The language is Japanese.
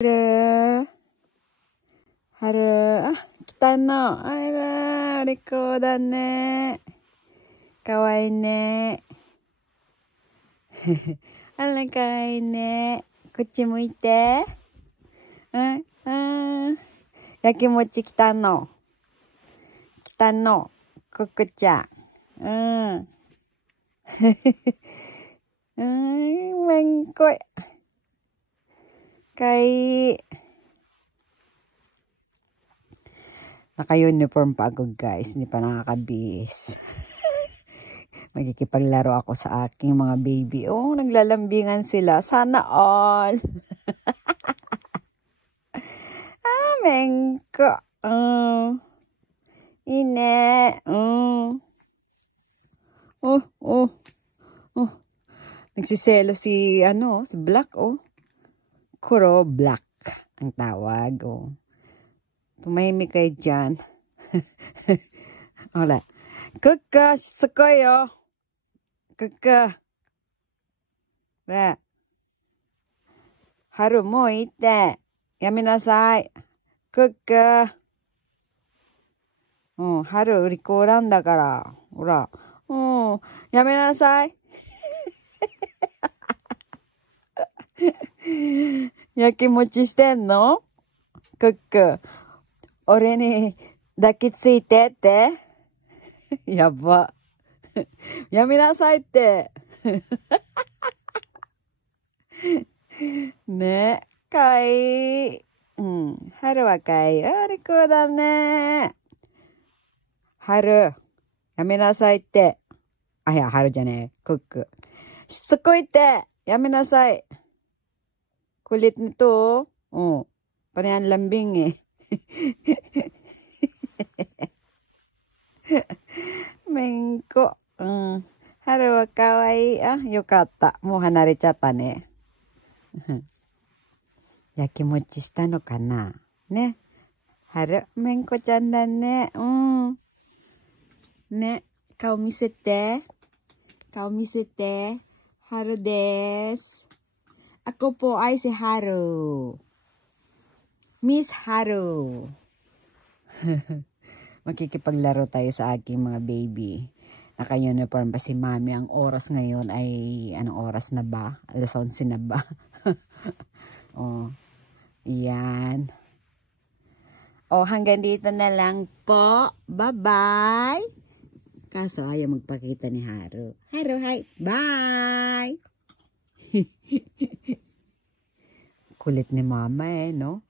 春、あ、来たの。あら、リコーだね。かわいいね。あら、かわいいね。こっち向いて。焼き餅来たの。来たの。ココちゃん。めんこい。かわいい。Naka-uniform pa ako guys. Hindi pa nakakabihis. Magkikipaglaro ako sa aking mga baby. Oh, naglalambingan sila. Sana all. Mengko. Ine. Nagsiselo si Black, Kuro Black ang tawag, Tumahimik kayo dyan. Ola. Kuka, sukoyo. Kuka. Haru, mo ite. Yaminasai. Kuka. Haru, rikoran da kara. Hora. Yaminasai. Yakimochi shiten no? Kuka. 俺に抱きついてって。やば。やめなさいって。ね。かわいい。春はかわいい。リコだね。春。やめなさいって。いや、春じゃねえ。クック。しつこいって。やめなさい。Kulit nito. Parang lambing eh. Mengko. Haru wa kawaii. Yokatta. Mo hanarechatta ne. Yakimochi shita no kana? Ne. Haru, Mengko chan da ne. Ne. Kao misete. Kao misete. Haru desu. Ako po ay si Haru. Miss Haru. Makikipaglaro tayo sa aking mga baby. Naka-uniform pa si Mami. Ang oras ngayon ay, anong oras na ba? Alas 11 na ba? Yan. Hanggang dito na lang po. Bye-bye. Kaso ayaw magpakita ni Haru. Haru, hi. Bye! Kulit ni Mama no?